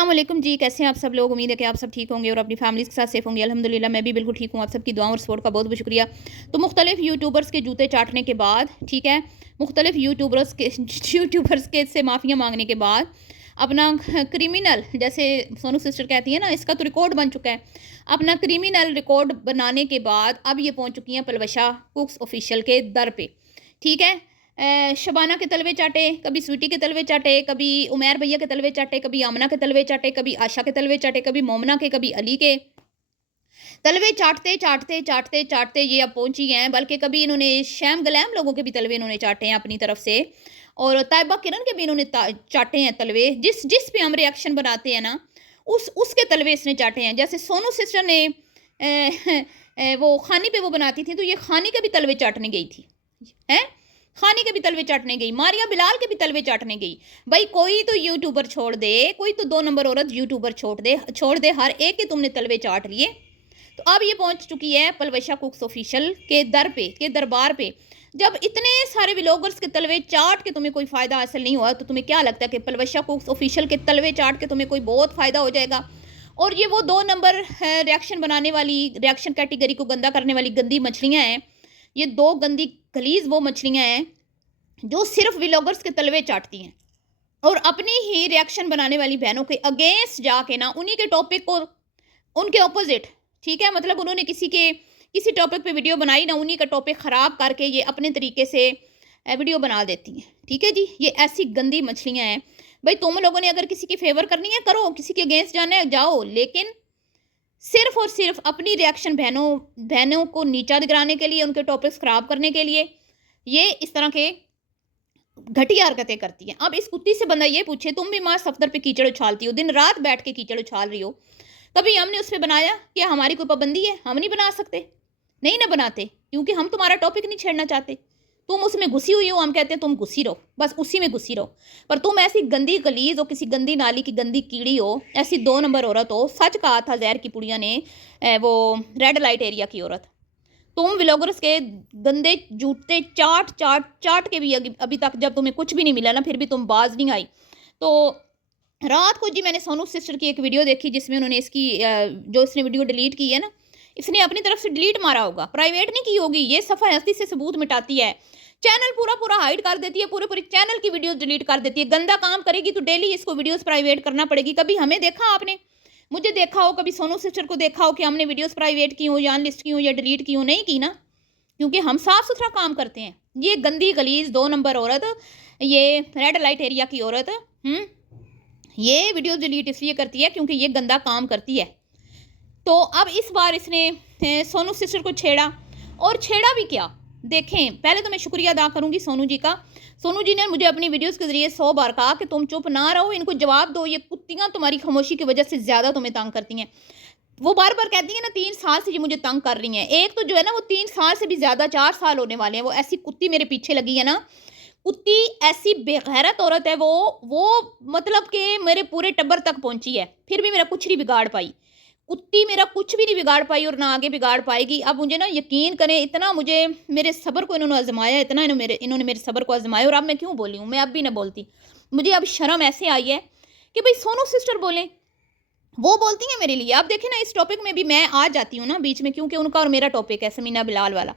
अस्सलामुअलैकुम जी, कैसे हैं आप सब लोग। उम्मीद है कि आप सब ठीक होंगे और अपनी फैमिलीज़ के साथ सेफ होंगे। अल्हम्दुलिल्लाह मैं भी बिल्कुल ठीक हूँ। आप सबकी दुआओं और सपोर्ट का बहुत बहुत शुक्रिया। तो मुख्तलिफ़ यूट्यूबर्स के जूते चाटने के बाद, ठीक है, मुख्तलिफ़ यूट्यूबर्स के से माफ़िया मांगने के बाद अपना क्रिमिनल, जैसे सोनू सिस्टर कहती है ना, इसका तो रिकॉर्ड बन चुका है। अपना क्रिमिनल रिकॉर्ड बनाने के बाद अब ये पहुँच चुकी हैं पलवशा कुक्स ऑफिशियल के दर पे, ठीक है। शबाना के तलवे चाटे, कभी स्वीटी के तलवे चाटे, कभी उमैर भैया के तलवे चाटे, कभी आमना के तलवे चाटे, कभी आशा के तलवे चाटे, कभी मोमना के, कभी अली के तलवे चाटते चाटते चाटते चाटते ये अब पहुंची हैं। बल्कि कभी इन्होंने शैम गलैम लोगों के भी तलवे इन्होंने चाटे हैं अपनी तरफ से, और ताइबा किरण के भी इन्होंने चाटे हैं तलवे। जिस जिस पे हम रिएक्शन बनाते हैं ना, उसके तलवे इसने चाटे हैं। जैसे सोनू सिस्टर ने वो खानी पे वो बनाती थी, तो ये खानी के भी तलवे चाटने गई थी, है, खानी के भी तलवे चाटने गई, मारिया बिलाल के भी तलवे चाटने गई। भाई कोई तो यूट्यूबर छोड़ दे, कोई तो 2 नंबर औरत यूट्यूबर छोड़ दे, हर एक के तुमने तलवे चाट लिए। तो अब ये पहुंच चुकी है पलवशा कुक्स ऑफिशियल के दरबार पे। जब इतने सारे व्लॉगर्स के तलवे चाट के तुम्हें कोई फ़ायदा हासिल नहीं हुआ, तो तुम्हें क्या लगता है कि पलवशा कुक्स ऑफिशियल के तलवे चाट के तुम्हें कोई बहुत फ़ायदा हो जाएगा? और ये वो 2 नंबर रिएक्शन बनाने वाली, रिएक्शन कैटेगरी को गंदा करने वाली गंदी मछलियाँ हैं। ये 2 गंदी गलीज वो मछलियाँ हैं जो सिर्फ व्लॉगर्स के तलवे चाटती हैं और अपनी ही रिएक्शन बनाने वाली बहनों के अगेंस्ट जाके ना, उन्हीं के टॉपिक को, उनके ऑपोजिट, ठीक है, मतलब उन्होंने किसी टॉपिक पे वीडियो बनाई ना, उन्हीं का टॉपिक ख़राब करके ये अपने तरीके से वीडियो बना देती हैं। ठीक है जी, ये ऐसी गंदी मछलियाँ हैं। भाई तुम लोगों ने अगर किसी की फेवर करनी है करो, किसी के अगेंस्ट जाना है जाओ, लेकिन सिर्फ और सिर्फ अपनी रिएक्शन बहनों को नीचा दिखाने के लिए, उनके टॉपिक्स ख़राब करने के लिए ये इस तरह के घटिया हरकतें करती हैं। अब इस कुत्ती से बंदा ये पूछे, तुम भी माँ सफदर पे कीचड़ उछालती हो, दिन रात बैठ के कीचड़ उछाल रही हो, कभी हमने उस पर बनाया? क्या हमारी कोई पाबंदी है? हम नहीं बना सकते? नहीं ना बनाते, क्योंकि हम तुम्हारा टॉपिक नहीं छेड़ना चाहते। तुम उसमें घुसी हुई हो, हम कहते हैं तुम घुसी रहो, बस उसी में घुसी रहो। पर तुम ऐसी गंदी गलीज हो, किसी गंदी नाली की गंदी कीड़ी हो, ऐसी 2 नंबर औरत हो। सच कहा था जहर की पुड़िया ने, वो रेड लाइट एरिया की औरत। तुम व्लॉगर्स के गंदे जूते चाट चाट चाट के भी अभी तक जब तुम्हें कुछ भी नहीं मिला ना, फिर भी तुम बाज नहीं आई। तो रात को जी मैंने सोनू सिस्टर की एक वीडियो देखी, जिसमें उन्होंने इसकी जो इसने वीडियो डिलीट की है ना, इसने अपनी तरफ से डिलीट मारा होगा, प्राइवेट नहीं की होगी। ये सफ़ा हस्ती से सबूत मिटाती है, चैनल पूरा पूरा हाइड कर देती है, पूरे पूरे चैनल की वीडियोस डिलीट कर देती है। गंदा काम करेगी तो डेली इसको वीडियोस प्राइवेट करना पड़ेगी। कभी हमें देखा आपने, मुझे देखा हो, कभी सोनू सिस्टर को देखा हो कि हमने वीडियोस प्राइवेट की हो या अनलिस्ट की हो या डिलीट की हो? नहीं की ना, क्योंकि हम साफ सुथरा काम करते हैं। ये गंदी गलीज 2 नंबर औरत, ये रेड लाइट एरिया की औरत, ये वीडियो डिलीट इसलिए करती है क्योंकि ये गंदा काम करती है। तो अब इस बार इसने सोनू सिस्टर को छेड़ा, और छेड़ा भी क्या, देखें। पहले तो मैं शुक्रिया अदा करूंगी सोनू जी का। सोनू जी ने मुझे अपनी वीडियोस के जरिए 100 बार कहा कि तुम चुप ना रहो, इनको जवाब दो, ये कुत्तियां तुम्हारी खामोशी की वजह से ज़्यादा तुम्हें तंग करती हैं। वो बार बार कहती है ना, 3 साल से ये मुझे तंग कर रही हैं। एक तो जो है ना, वो 3 साल से भी ज़्यादा, 4 साल होने वाले हैं, वो ऐसी कुत्ती मेरे पीछे लगी है ना। कुत्ती ऐसी बेगैरत औरत है वो मतलब कि मेरे पूरे टब्बर तक पहुंची है, फिर भी मेरा कुछ नहीं बिगाड़ पाई। कुत्ती मेरा कुछ भी नहीं बिगाड़ पाई और ना आगे बिगाड़ पाएगी। अब मुझे ना यकीन करें, इतना मुझे मेरे सब्र को इन्होंने आजमाया, इतना इन्होंने मेरे सब्र को आजमाया, और अब मैं क्यों बोली हूँ, मैं अब भी ना बोलती। मुझे अब शर्म ऐसे आई है कि भाई सोनू सिस्टर बोलें, वो बोलती हैं मेरे लिए। आप देखें ना, इस टॉपिक में भी मैं आ जाती हूँ ना बीच में, क्योंकि उनका और मेरा टॉपिक है समीना बिलाल वाला,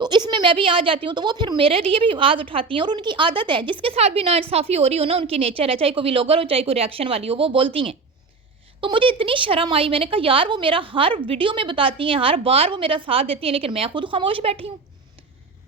तो इसमें मैं भी आ जाती हूँ, तो वो फिर मेरे लिए भी आवाज़ उठाती हैं। और उनकी आदत है, जिसके साथ भी नाइंसाफ़ी हो रही हो ना, उनकी नेचर है, चाहे कोई व्लॉगर हो चाहे कोई रिएक्शन वाली हो, वो बोलती हैं। तो मुझे इतनी शर्म आई, मैंने कहा यार वो मेरा हर वीडियो में बताती हैं, हर बार वो मेरा साथ देती हैं, लेकिन मैं खुद खामोश बैठी हूँ।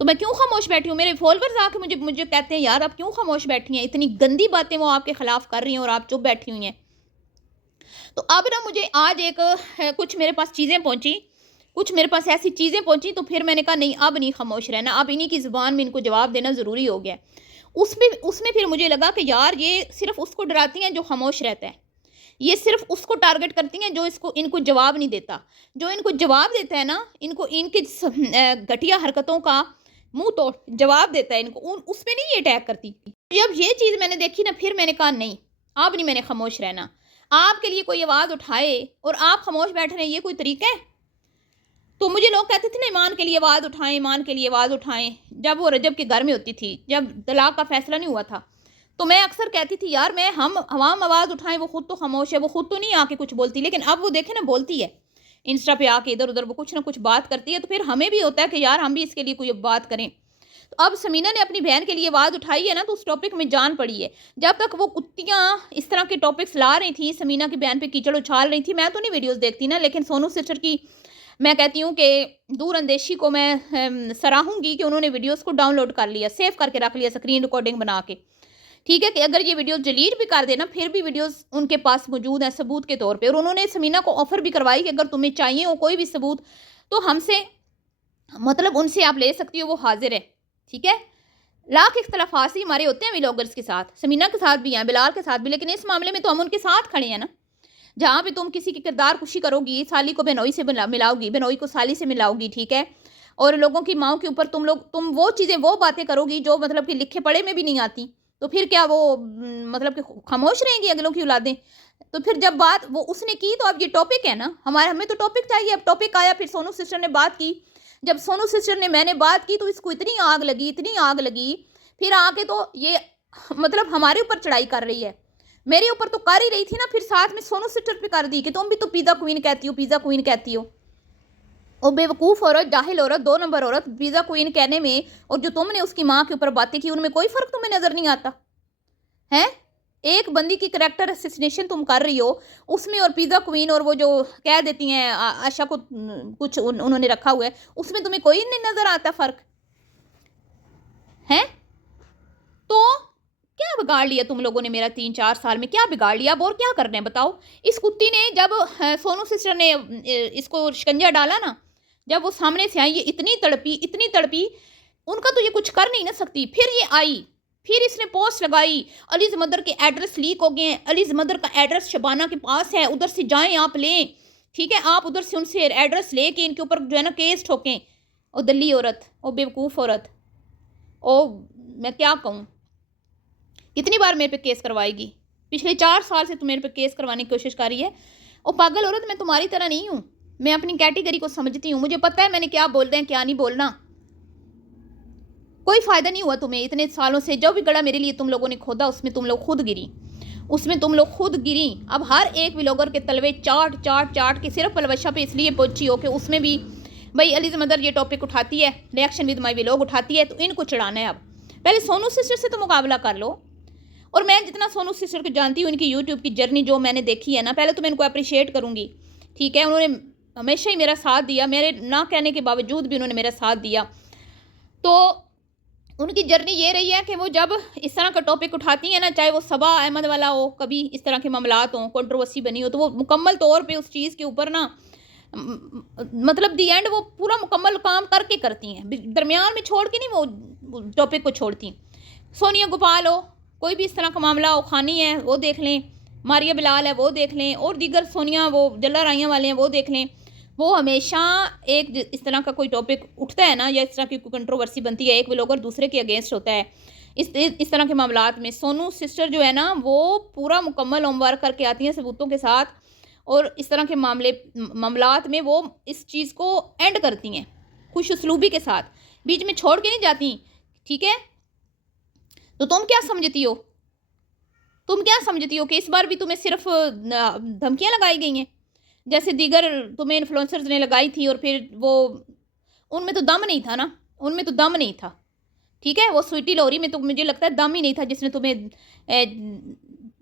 तो मैं क्यों खामोश बैठी हूँ? मेरे फॉलोअर्स आके मुझे मुझे कहते हैं यार आप क्यों खामोश बैठी हैं, इतनी गंदी बातें वो आपके खिलाफ कर रही हैं और आप चुप बैठी हुई हैं। तो अब ना मुझे आज कुछ मेरे पास चीज़ें पहुँची, कुछ मेरे पास ऐसी चीज़ें पहुँची, तो फिर मैंने कहा नहीं, अब नहीं खामोश रहना, अब इन्हीं की ज़ुबान में इनको जवाब देना ज़रूरी हो गया। उसमें उसमें फिर मुझे लगा कि यार ये सिर्फ उसको डराती हैं जो खामोश रहता है, ये सिर्फ उसको टारगेट करती हैं जो इनको जवाब नहीं देता। जो इनको जवाब देता है ना, इनको इनकी घटिया हरकतों का मुंह तोड़ जवाब देता है, इनको उस पर नहीं ये अटैक करती। जब ये चीज़ मैंने देखी ना, फिर मैंने कहा नहीं, अब नहीं मैंने खामोश रहना। आपके लिए कोई आवाज़ उठाए और आप खामोश बैठ रहे हैं, ये कोई तरीका है? तो मुझे लोग कहते थे ना, ईमान के लिए आवाज़ उठाएं, ईमान के लिए आवाज़ उठाएं। जब वो रजब के घर में होती थी, जब तलाक का फैसला नहीं हुआ था, तो मैं अक्सर कहती थी यार मैं हम आवाज़ उठाएं, वो खुद तो खामोश है, वो खुद तो नहीं आके कुछ बोलती, लेकिन अब वो देखे ना बोलती है इंस्टा पे आके, इधर उधर वो कुछ ना कुछ बात करती है, तो फिर हमें भी होता है कि यार हम भी इसके लिए कोई बात करें। तो अब समीना ने अपनी बहन के लिए आवाज़ उठाई है ना, तो उस टॉपिक में जान पड़ी है। जब तक वो कुत्तियाँ इस तरह के टॉपिक्स ला रही थी, समीना की बहन पे कीचड़ उछाल रही थी, मैं तो नहीं वीडियोस देखती ना, लेकिन सोनू सिस्टर की मैं कहती हूँ कि दूरअंदेशी को मैं सराहूंगी कि उन्होंने वीडियोस को डाउनलोड कर लिया, सेव करके रख लिया, स्क्रीन रिकॉर्डिंग बना के। ठीक है कि अगर ये वीडियोस डिलीट भी कर देना, फिर भी वीडियोस उनके पास मौजूद हैं सबूत के तौर पे। और उन्होंने समीना को ऑफर भी करवाई कि अगर तुम्हें चाहिए हो कोई भी सबूत तो हमसे, मतलब उनसे आप ले सकती हो, वो हाजिर है। ठीक है, लाख इख्तलाफात ही हमारे होते हैं व्लॉगर्स के साथ, समीना के साथ भी हैं, बिलाल के साथ भी, लेकिन इस मामले में तो हम उनके साथ खड़े हैं ना। जहाँ पे तुम किसी की किरदार कुशी करोगी, साली को बहनोई से मिलाओगी, बहनोई को साली से मिलाओगी, ठीक है, और लोगों की माओ के ऊपर तुम वो चीज़ें, वो बातें करोगी जो मतलब कि लिखे पढ़े में भी नहीं आती, तो फिर क्या वो मतलब कि खामोश रहेंगी अगलों की औलादें? तो फिर जब बात वो उसने की, तो अब ये टॉपिक है ना हमारे, हमें तो टॉपिक चाहिए। अब टॉपिक आया, फिर सोनू सिस्टर ने बात की, जब सोनू सिस्टर ने मैंने बात की तो इसको इतनी आग लगी, इतनी आग लगी, फिर आके तो ये मतलब हमारे ऊपर चढ़ाई कर रही है। मेरे ऊपर तो कर ही रही थी ना, फिर साथ में सोनू सिस्टर पे कर दी कि तुम भी तो पिज़्ज़ा क्वीन कहती हो, पिज़्ज़ा क्वीन कहती हो। और बेवकूफ़ औरत, जाहिल औरत, 2 नंबर औरत पिज़्ज़ा क्वीन कहने में, और जो तुमने उसकी माँ के ऊपर बातें की उनमें कोई फ़र्क तुम्हें नज़र नहीं आता है? एक बंदी की करैक्टर असैसिनेशन तुम कर रही हो उसमें, और पिज़्ज़ा क्वीन और वो जो कह देती हैं आशा को कुछ उन्होंने रखा हुआ है, उसमें तुम्हें कोई नहीं नज़र आता फ़र्क है? तो क्या बिगाड़ लिया तुम लोगों ने मेरा 3-4 साल में, क्या बिगाड़ लिया? अब और क्या करना है बताओ? इस कुत्ती ने जब सोनू सिस्टर ने इसको शिकंजा डाला ना, जब वो सामने से आई, ये इतनी तड़पी, इतनी तड़पी, उनका तो ये कुछ कर नहीं ना सकती। फिर ये आई, फिर इसने पोस्ट लगाई, अलीज मदर के एड्रेस लीक हो गए हैं, अलीज मदर का एड्रेस शबाना के पास है, उधर से जाएं आप लें, ठीक है, आप उधर से उनसे एड्रेस लेके इनके ऊपर जो है ना केस ठोकें। ओ दल्ली औरत, ओ बेवकूफ़ औरत, ओ मैं क्या कहूँ, कितनी बार मेरे पे केस करवाएगी? पिछले 4 साल से तू मेरे पे केस करवाने की कोशिश कर रही है। ओ पागल औरत, मैं तुम्हारी तरह नहीं हूँ, मैं अपनी कैटेगरी को समझती हूँ, मुझे पता है मैंने क्या बोलना है क्या नहीं बोलना। कोई फ़ायदा नहीं हुआ तुम्हें इतने सालों से, जो भी गड़ा मेरे लिए तुम लोगों ने खोदा उसमें तुम लोग खुद गिरी, उसमें तुम लोग खुद गिरी। अब हर एक व्लॉगर के तलवे चाट चाट चाट के सिर्फ पलवशा पे इसलिए पहुंची हो कि उसमें भी भाई अलीज़ मदर ये टॉपिक उठाती है, रिएक्शन विद माई व्लॉग उठाती है, तो इनको चढ़ाना है। अब पहले सोनू सिस्टर से तो मुकाबला कर लो। और मैं जितना सोनू सिस्टर को जानती हूँ, इनकी यूट्यूब की जर्नी जो मैंने देखी है ना, पहले तो मैं इनको अप्रिशिएट करूँगी, ठीक है, उन्होंने हमेशा ही मेरा साथ दिया, मेरे ना कहने के बावजूद भी उन्होंने मेरा साथ दिया। तो उनकी जर्नी ये रही है कि वो जब इस तरह का टॉपिक उठाती हैं ना, चाहे वो सबा अहमद वाला हो, कभी इस तरह के मामलात हों, कंट्रोवर्सी बनी हो, तो वो मुकम्मल तौर पे उस चीज़ के ऊपर ना मतलब दी एंड वो पूरा मुकम्मल काम करके करती हैं, दरमियान में छोड़ के नहीं वो टॉपिक को छोड़ती। सोनिया गोपाल हो, कोई भी इस तरह का मामला हो, खानी है वो देख लें, मारिया बिलाल है वो देख लें, और दीगर सोनिया वो जल्ला राइयाँ वाले हैं वो देख लें, वो हमेशा एक इस तरह का कोई टॉपिक उठता है ना, या इस तरह की कोई कंट्रोवर्सी बनती है, एक व्लॉगर दूसरे के अगेंस्ट होता है, इस तरह के मामलात में सोनू सिस्टर जो है ना वो पूरा मुकम्मल होमवर्क करके आती हैं सबूतों के साथ, और इस तरह के मामलात में वो इस चीज़ को एंड करती हैं खुश उसलूबी के साथ, बीच में छोड़ के नहीं जाती, ठीक है। तो तुम क्या समझती हो, तुम क्या समझती हो कि इस बार भी तुम्हें सिर्फ धमकियाँ लगाई गई हैं जैसे दीगर तुम्हें इन्फ्लुएंसर्स ने लगाई थी, और फिर वो उनमें तो दम नहीं था ना, उनमें तो दम नहीं था, ठीक है, वो स्वीटी लोरी में तो मुझे लगता है दम ही नहीं था जिसने तुम्हें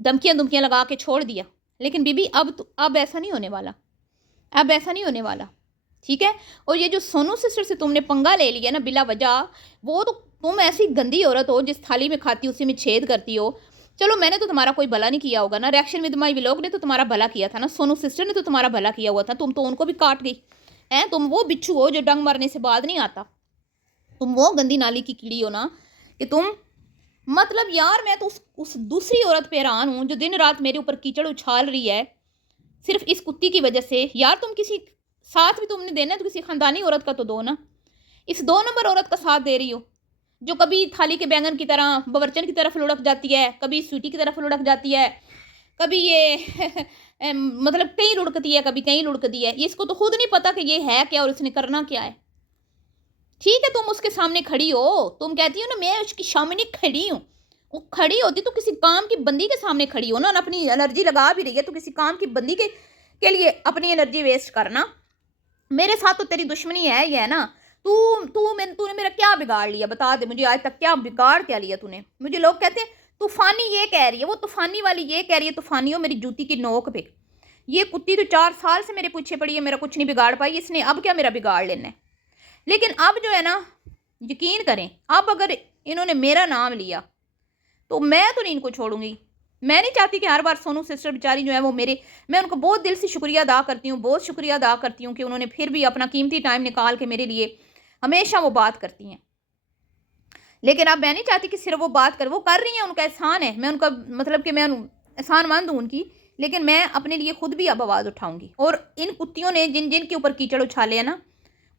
धमकियाँ लगा के छोड़ दिया। लेकिन बीबी अब ऐसा नहीं होने वाला, अब ऐसा नहीं होने वाला, ठीक है। और ये जो सोनू सिस्टर से तुमने पंगा ले लिया ना बिला वजह, वो तो तुम ऐसी गंदी औरत हो जिस थाली में खाती उसी में छेद करती हो। चलो मैंने तो तुम्हारा कोई भला नहीं किया होगा ना, रिएक्शन विद माई व्लॉग ने तो तुम्हारा भला किया था ना, सोनू सिस्टर ने तो तुम्हारा भला किया हुआ था, तुम तो उनको भी काट गई हैं। तुम वो बिच्छू हो जो डंग मारने से बाद नहीं आता, तुम वो गंदी नाली की कीड़ी हो ना कि तुम, मतलब यार मैं तो उस दूसरी औरत पे हैरान हूँ जो दिन रात मेरे ऊपर कीचड़ उछाल रही है सिर्फ इस कुत्ती की वजह से। यार तुम किसी साथ भी तुमने देना है तो किसी खानदानी औरत का तो दो ना, इस 2 नंबर औरत का साथ दे रही हो जो कभी थाली के बैंगन की तरह बवर्चन की तरफ लुढ़क जाती है, कभी स्वीटी की तरफ लुढ़क जाती है, कभी ये मतलब कहीं लुढ़कती है, कभी कहीं लुढ़कती है। इसको तो खुद नहीं पता कि ये है क्या और उसने करना क्या है, ठीक है। तुम उसके सामने खड़ी हो, तुम कहती हो ना मैं उसके सामने खड़ी हूँ, वो खड़ी होती तो किसी काम की बंदी के सामने खड़ी हो ना, अपनी एनर्जी लगा भी रही है तो किसी काम की बंदी के लिए अपनी एनर्जी वेस्ट करना। मेरे साथ तो तेरी दुश्मनी है ही है ना। तूने मेरा क्या बिगाड़ लिया, बता दे मुझे, आज तक क्या बिगाड़ क्या लिया तूने। मुझे लोग कहते हैं तूफानी ये कह रही है, वो तूफानी वाली ये कह रही है, तूफानी हो मेरी जूती की नोक पे। ये कुत्ती तो 4 साल से मेरे पीछे पड़ी है, मेरा कुछ नहीं बिगाड़ पाई इसने, अब क्या मेरा बिगाड़ लेना है। लेकिन अब जो है ना, यकीन करें, अब अगर इन्होंने मेरा नाम लिया तो मैं तो नहीं इनको छोड़ूंगी। मैं नहीं चाहती कि हर बार सोनू सिस्टर बेचारी जो है वो मैं उनको बहुत दिल से शुक्रिया अदा करती हूँ, बहुत शुक्रिया अदा करती हूँ कि उन्होंने फिर भी अपना कीमती टाइम निकाल के मेरे लिए हमेशा वो बात करती हैं। लेकिन अब मैं नहीं चाहती कि सिर्फ वो बात कर, वो कर रही हैं, उनका एहसान है, मैं उनका मतलब कि मैं एहसान मान दूँ उनकी, लेकिन मैं अपने लिए खुद भी अब आवाज़ उठाऊंगी। और इन कुत्तियों ने जिन जिन के ऊपर कीचड़ उछाले हैं ना,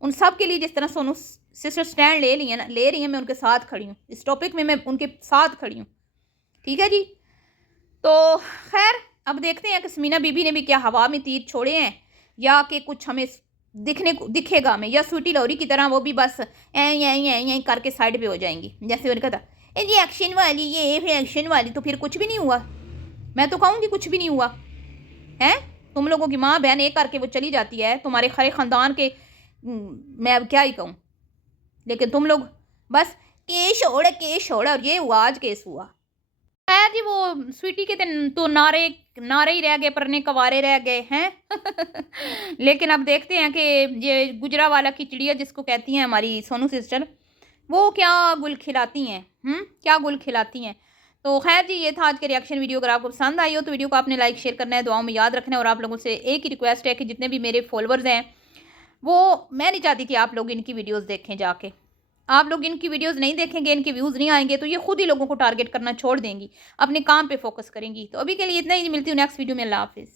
उन सब के लिए जिस तरह सोनू सिस्टर स्टैंड ले रही हैं, मैं उनके साथ खड़ी हूँ, इस टॉपिक में मैं उनके साथ खड़ी हूँ। ठीक है जी। तो खैर अब देखते हैं कि समीना बीबी ने भी क्या हवा में तीर छोड़े हैं, या कि कुछ हमें दिखेगा हमें, या स्वीटी लौरी की तरह वो भी बस ऐ करके साइड पे हो जाएंगी। जैसे उन्होंने कहा था ये एक्शन वाली, ये फिर एक्शन वाली, तो फिर कुछ भी नहीं हुआ। मैं तो कहूँगी कुछ भी नहीं हुआ है। तुम लोगों की माँ बहन एक करके वो चली जाती है, तुम्हारे खरे ख़ानदान के, मैं अब क्या ही कहूँ। लेकिन तुम लोग बस केस छोड़ा और ये हुआ, आज केस हुआ है जी। वो स्वीटी के तो नारे नारे ही रह गए, परने कवारे रह गए हैं। लेकिन अब देखते हैं कि ये गुजरावाला की चिड़िया जिसको कहती हैं हमारी सोनू सिस्टर, वो क्या गुल खिलाती हैं, क्या गुल खिलाती हैं। तो खैर जी, ये था आज के रिएक्शन वीडियो। अगर आपको पसंद आई हो तो वीडियो को आपने लाइक शेयर करना है, दुआओं में याद रखना है। और आप लोगों से एक ही रिक्वेस्ट है कि जितने भी मेरे फॉलोअर्स हैं, वो मैं नहीं चाहती कि आप लोग इनकी वीडियोज़ देखें जाके। आप लोग इनकी वीडियोस नहीं देखेंगे, इनके व्यूज़ नहीं आएंगे, तो ये खुद ही लोगों को टारगेट करना छोड़ देंगी, अपने काम पे फोकस करेंगी। तो अभी के लिए इतना ही, मिलती हूँ नेक्स्ट वीडियो में। अल्लाह हाफिज़।